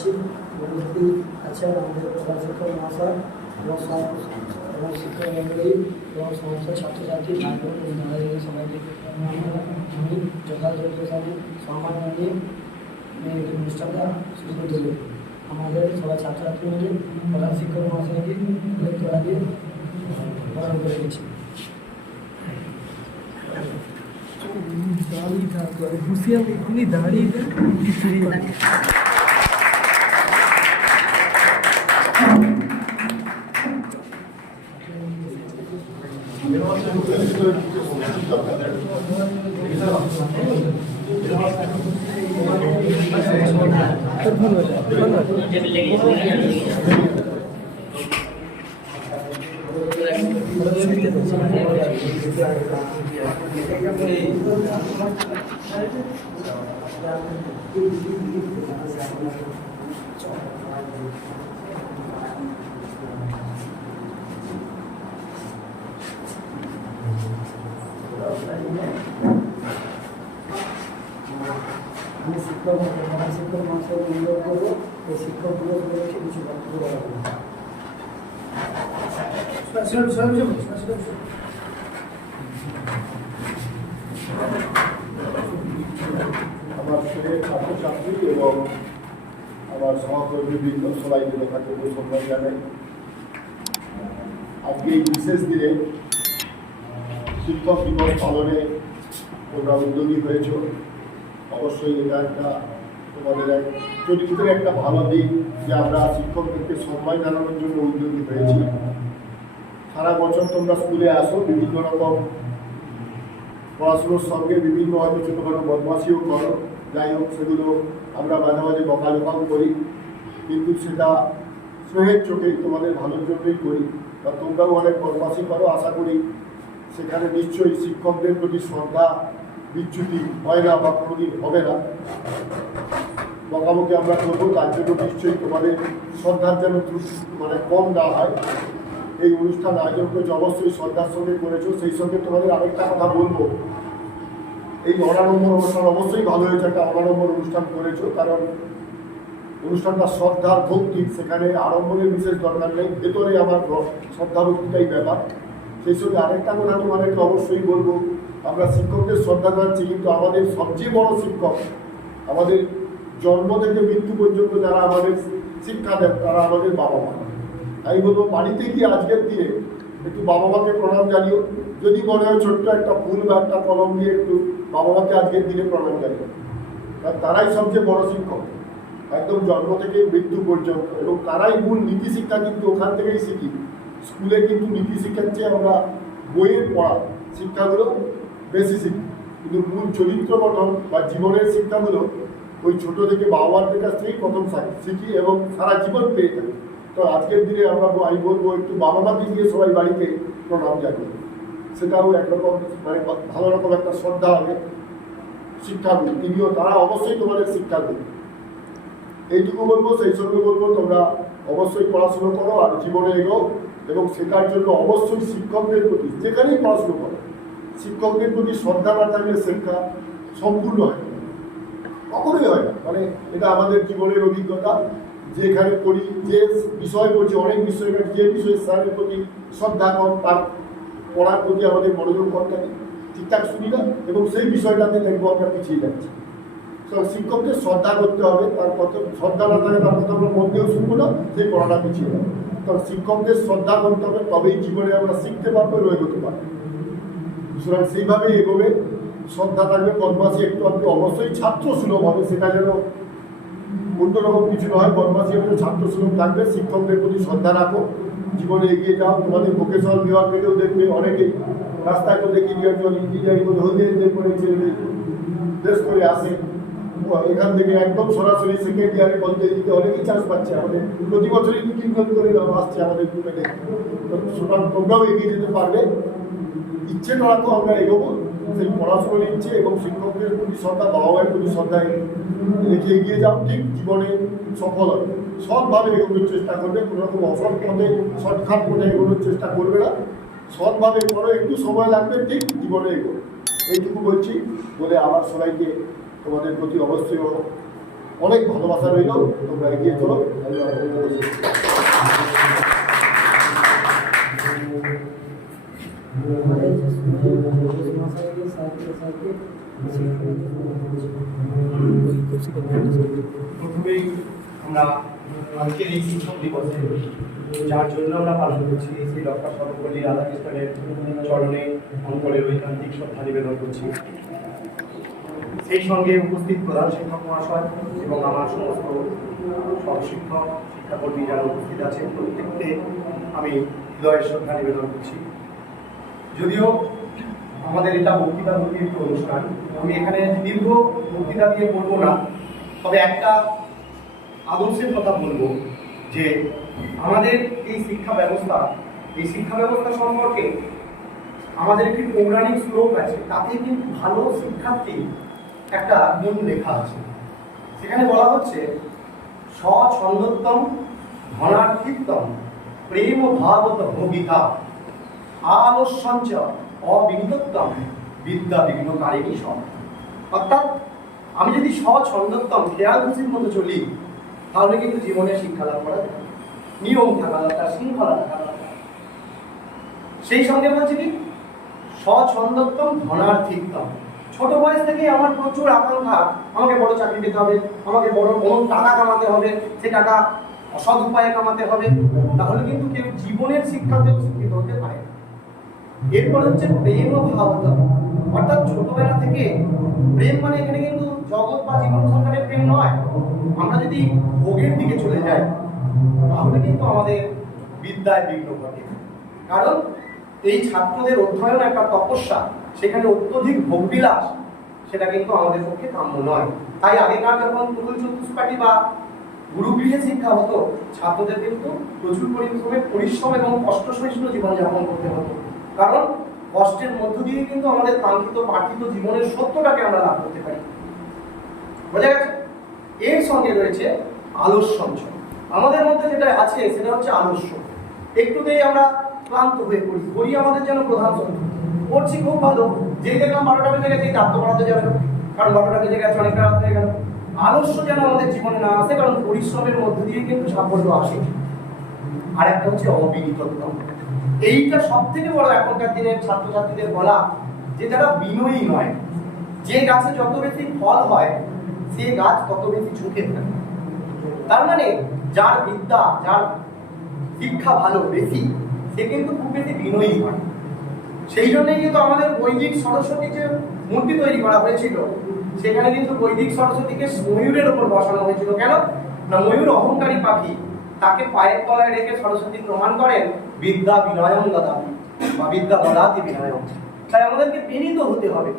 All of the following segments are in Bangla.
করছি উপস্থিত আছেন আমাদের প্রধান শিক্ষক মহাশয় এবং এবং শিক্ষক এবং সমস্ত ছাত্রছাত্রী সবাইকে আমি যথাযথ সাথে সম্মান জানিয়ে এই অনুষ্ঠানটা শুরু করে আমাদের সবাই ছাত্রছাত্রী মিলে প্রধান শিক্ষক মহাশয়কে তোলা দিয়ে বরণ করে দাঁড়িয়ে থাকবে হুঁশিয়ার এখনই দাঁড়িয়ে ধন্যবাদ। শিক্ষক মহাশয় অনুরোধ করব এই শিক্ষকগুলো উপলক্ষে কিছু বক্তব্য রাখবেন আমার ছেলে, ছাত্রছাত্রী এবং আমার সহকর্মীবৃন্দ সবাইকে যথাযোগ্য সম্মান জানাই। আজকে এই বিশেষ দিনে শিক্ষক দিবস পালনে তোমরা উদ্যোগী হয়েছ। অবশ্যই এটা একটা তোমাদের এক চরিত্রের একটা ভালো দিক যে আমরা শিক্ষকদেরকে সম্মান জানানোর জন্য উদ্যোগী হয়েছি। সারা বছর তোমরা স্কুলে আসো, বিভিন্ন রকম পড়াশুনোর সঙ্গে বিভিন্ন হয়তো ছোটোখাটো বদমাশিও করো। যাই হোক, সেগুলো আমরা মাঝে মাঝে বকালোকাও করি। কিন্তু সেটা স্নেহের চোখেই, তোমাদের ভালোর জন্যই করি। বা তোমরাও অনেক বদমাশি করো, আশা করি সেখানে নিশ্চয়ই শিক্ষকদের প্রতি শ্রদ্ধা, বিচ্যুতি হয় না বা কোনোদিন হবে না। বকাবকি আমরা করব, তার জন্য নিশ্চয়ই তোমাদের শ্রদ্ধার যেন মানে কম না হয়। এই অনুষ্ঠান আয়োজন করেছ, অবশ্যই শ্রদ্ধার সঙ্গে করেছ, সেই সঙ্গে তোমাদের আরেকটা কথা বলব। এই অনাড়ম্বর অনুষ্ঠান অবশ্যই ভালো হয়েছে, একটা অনাড়ম্বর অনুষ্ঠান করেছ, কারণ অনুষ্ঠানটা শ্রদ্ধার ভক্তি, সেখানে আড়ম্বরের বিশেষ দরকার নেই, ভেতরে আমার শ্রদ্ধা ভক্তিটাই ব্যাপার। সেই সঙ্গে আরেকটা কথা তোমাদেরকে অবশ্যই বলব, আমরা শিক্ষকদের শ্রদ্ধা জানাচ্ছি, কিন্তু আমাদের সবচেয়ে বড় শিক্ষক আমাদের জন্ম থেকে মৃত্যু পর্যন্ত যারা আমাদের শিক্ষা দেন, তারা আমাদের বাবা মা। তাই বলব, বাড়িতে গিয়ে আজকের দিনে একটু বাবা মাকে প্রণাম জানিও। যদি মনে হয় ছোট্ট একটা ফুল বা একটা কলম দিয়ে একটু বাবা মাকে আজকের দিনে প্রণাম জানিও। কারণ তারাই সবচেয়ে বড় শিক্ষক। একদম জন্ম থেকে মৃত্যু পর্যন্ত। এবং তারাই মূল নীতি শিক্ষা কিন্তু ওখান থেকেই শিখি। স্কুলে কিন্তু নীতি শিক্ষার চেয়ে আমরা বইয়ের পড়া শিক্ষাগুলো বেশি শিখি। কিন্তু মূল চরিত্র গঠন বা জীবনের শিক্ষাগুলো ওই ছোট থেকে বাবা মাদের কাছ থেকেই প্রথম শিখি এবং সারা জীবন পেয়ে থাকি। তো আজকের দিনে আমরা আমি বলব একটু বাবা মাকে গিয়ে সবাই বাড়িতে প্রণাম জানিয়ে। সেটাও একরকম মানে ভালো রকম একটা শ্রদ্ধা হবে শিক্ষাগুলো তিনিও, তারা অবশ্যই তোমাদের শিক্ষা দেবে। এইটুকু বলব, সেই সঙ্গে বলব, তোমরা অবশ্যই পড়াশুনো করো আর জীবনে এগো এবং শেখার জন্য অবশ্যই শিক্ষকদের প্রতি যেখানেই পড়াশুনো করো, শিক্ষকদের প্রতি শ্রদ্ধা না থাকলে শিক্ষা সম্পূর্ণ হয়। কখনোই হয় না। মানে এটা আমাদের জীবনের অভিজ্ঞতা। যেখানে পড়ি, যে বিষয় পড়ছি, অনেক বিষয় যে বিষয়ে স্যারের প্রতি শ্রদ্ধা কম, তার পড়ার প্রতি আমাদের মনোযোগ কম থাকে, ঠিকঠাক শুনি না, এবং সেই বিষয়টাতে দেখব আমরা পিছিয়ে যাচ্ছি। শিক্ষককে শ্রদ্ধা করতে হবে, তার কত শ্রদ্ধা না থাকে তার কথা আমরা মন দিয়েও শুনব না, সেই পড়াটা পিছিয়ে যাবে। কারণ শিক্ষকদের শ্রদ্ধা করতে হবে, তবেই জীবনে আমরা শিখতে পারব এবং এগোতে পারব। সুতরাং সেইভাবেই এগোবে। শ্রদ্ধা থাকবে বদমাসি একটু আপনি অবশ্যই ছাত্র সুলভ হবে, সেটা যেন অন্যরকম কিছু নয় বদমাসি একটু ছাত্র সুলভ থাকবে, শিক্ষকদের প্রতি শ্রদ্ধা রাখো, জীবনে এগিয়ে যাও, তোমাদের ভোকেশনাল বিভাগ থেকেও দেখবে অনেকেই রাস্তায় তো দেখি একজন ইঞ্জিনিয়ারিং করে হলদিয়ারিতে করে ছেলেদের ড্রেস করে আসে। এখান থেকে একদম সরাসরি সেকেন্ড ইয়ারে বলতে দিতে অনেকেই চান্স পাচ্ছে, আমাদের প্রতি বছরই দু তিনজন করে আসছে আমাদের গ্রুপে সুতরাং তোমরাও এগিয়ে যেতে পারবে, ইচ্ছে রাখো আমরা এগোবো। সেই পড়াশোনার ইচ্ছে এবং শিক্ষকদের প্রতি শ্রদ্ধা বাবা মায়ের প্রতি শ্রদ্ধা রেখে এগিয়ে যাও। ঠিক জীবনে সফল হবে। সৎভাবে এগোনোর চেষ্টা করবে। কোনো রকম অসৎ পথে শর্টকাট পথে এগোনোর চেষ্টা করবে না। সৎভাবে করো, একটু সময় লাগবে, ঠিক জীবনে এগো এইটুকু বলছি বলে আবার সবাইকে তোমাদের প্রতি অবশ্যই অনেক ভালোবাসা রইল। তোমরা এগিয়ে চলো। প্রথমেই আমরা আজকের এই শিক্ষক দিবসে, যার জন্য আমরা পালন করছি সেই ডক্টর সর্বপল্লী রাধাকৃষ্ণের চরণে অঙ্কনের ঐকান্তিক শ্রদ্ধা নিবেদন করছি। সেই সঙ্গে উপস্থিত প্রধান শিক্ষক মহাশয় এবং আমার সমস্ত সহশিক্ষক শিক্ষাকর্মী যারা উপস্থিত আছেন, প্রত্যেককে আমি হৃদয়ের শ্রদ্ধা নিবেদন করছি। যদিও আমাদের এটা বক্তৃতা প্রতিনিধিত্ব অনুষ্ঠান। আমি এখানে দীর্ঘ বক্তৃতা দিয়ে বলব না, তবে একটা আদর্শের কথা বলব যে আমাদের এই শিক্ষা ব্যবস্থা, এই শিক্ষা ব্যবস্থা সম্পর্কে আমাদের একটি পৌরাণিক শ্লোক আছে, তাতে কিন্তু ভালো শিক্ষার্থী একটা গুণ লেখা আছে। সেখানে বলা হচ্ছে, স্বছন্দোত্তম, ধনার্থিত্তম প্রেম ভাবত ভোগিতা আলস্যঞ্চ অবিনিতোত্তম বিদ্যা বিঘ্নকারিণী সব অর্থাৎ আমি যদি স্বছন্দোত্তম খেয়াল খুশির মতো চলি, তাহলে কিন্তু জীবনে শিক্ষা লাভ করা নিয়ম থাকা দরকার, শৃঙ্খলা থাকা দরকার। সেই সঙ্গে বলছি কি স্বছন্দোত্তম ধনার্থিকতম ছোট বয়স থেকে আমার প্রচুর আকাঙ্ক্ষা, আমাকে বড় চাকরি পেতে হবে, আমাকে বড় কোন টাকা কামাতে হবে, সে টাকা অসৎ উপায়ে কামাতে হবে। তাহলে কিন্তু কেউ জীবনের শিক্ষাতেও শিক্ষিত হতে পারে না। এরপর হচ্ছে প্রেম ও ভাবত অর্থাৎ ছোটবেলা থেকে প্রেম মানে এখানে কিন্তু জগৎ বা জীবন সংসারের প্রেম নয়। আমরা যদি ভোগের দিকে চলে যাই, তাহলে কিন্তু আমাদের বিদ্যায় বিঘ্ন ঘটে। কারণ এই ছাত্রদের অধ্যয়ন একটা তপস্যা, সেখানে অত্যধিক ভোগবিলাস সেটা কিন্তু আমাদের পক্ষে কাম্য নয়। তাই আগেকার যখন তুমুল চতুষ্পাটি বা গুরুগৃহে শিক্ষা হতো, ছাত্রদের কিন্তু প্রচুর পরিশ্রমে পরিশ্রম এবং কষ্ট সহিষ্ণু জীবনযাপন করতে হতো। কারণ কষ্টের মধ্য দিয়ে কিন্তু আমাদের কাঙ্ক্ষিত পার্থিত জীবনের সত্যটাকে আমরা লাভ করতে পারি। বোঝা গেছে? এর সঙ্গে রয়েছে আলস্যঞ্চ আমাদের মধ্যে যেটা আছে, সেটা হচ্ছে আলস্য। একটুতেই আমরা ক্লান্ত হয়ে পড়ি। পড়ি আমাদের যেন প্রধান শত্রু। পড়ছি খুব ভালো। যেই দেখলাম বারোটা বেজে গেছে তার তো পড়াতে যাবে। কারণ বারোটা বেজে গেছে, অনেকটা রাত হয়ে গেল। আলস্য যেন আমাদের জীবনে না আসে, কারণ পরিশ্রমের মধ্য দিয়ে কিন্তু সাফল্য আসে। আর একটা হচ্ছে অবিনীতত্ব। এইটা সব থেকে বড় এখনকার দিনের ছাত্রছাত্রীদের বলা যে তারা বিনয়ী নয়। যে গাছে যত বেশি ফল হয়, সে গাছ তত বেশি ঝুঁকে থাকে। তার মানে যার বিদ্যা, যার শিক্ষা ভালো বেশি, সে কিন্তু খুব বেশি বিনয়ী হয় সেই জন্যই কিন্তু আমাদের বৈদিক সরস্বতী যে মূর্তি তৈরি করা হয়েছিল, সেখানে কিন্তু বৈদিক সরস্বতীকে ময়ূরের ওপর বসানো হয়েছিল। কেন? না, ময়ূর অহংকারী পাখি, তাকে পায়ের তলায় রেখে সরস্বতী প্রমাণ করেন বিদ্যা বিনয়ম দদাতি বা বিদ্যা দদাতি বিনয়ম তাই আমাদেরকে বিনীত হতে হবে।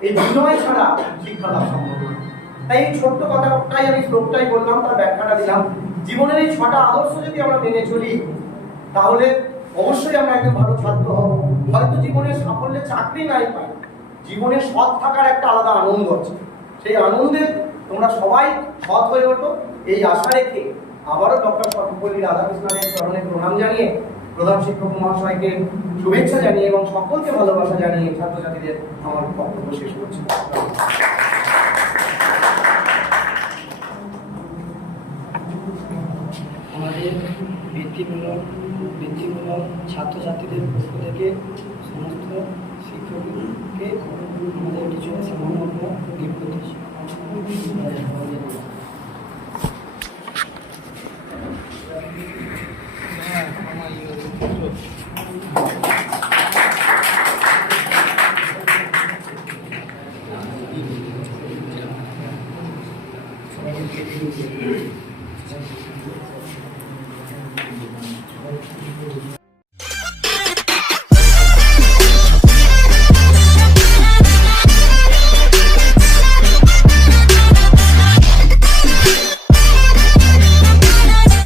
এই বিনয় ছাড়া শিক্ষা লাভ সম্ভব নয়। তাই এই ছোট্ট কথাটাই আমি শ্লোকটাই বললাম, তার ব্যাখ্যাটা দিলাম। জীবনের এই ছটা আদর্শ যদি আমরা মেনে চলি, তাহলে অবশ্যই আমরা একজন ভালো ছাত্র হব। হয়তো জীবনের সাফল্যে চাকরি নাই পাই। জীবনে সৎ থাকার একটা আলাদা আনন্দ আছে। সেই আনন্দে তোমরা সবাই সৎ হয়ে ওঠো। এই আশা রেখে আবারও ডক্টর সর্বপল্লী রাধাকৃষ্ণনের চরণে প্রণাম জানিয়ে প্রধান শিক্ষক মহাশয়কে শুভেচ্ছা জানিয়ে এবং সকলকে ভালোবাসা জানিয়ে ছাত্রছাত্রীদের আমার বক্তব্য শেষ করছি। আমাদের বৃত্তিমূলক বৃত্তিমূলক ছাত্রছাত্রীদের পক্ষ থেকে সমস্ত শিক্ষককে আমাদের কিছু সামান্য 私はこれを考えているとは思います。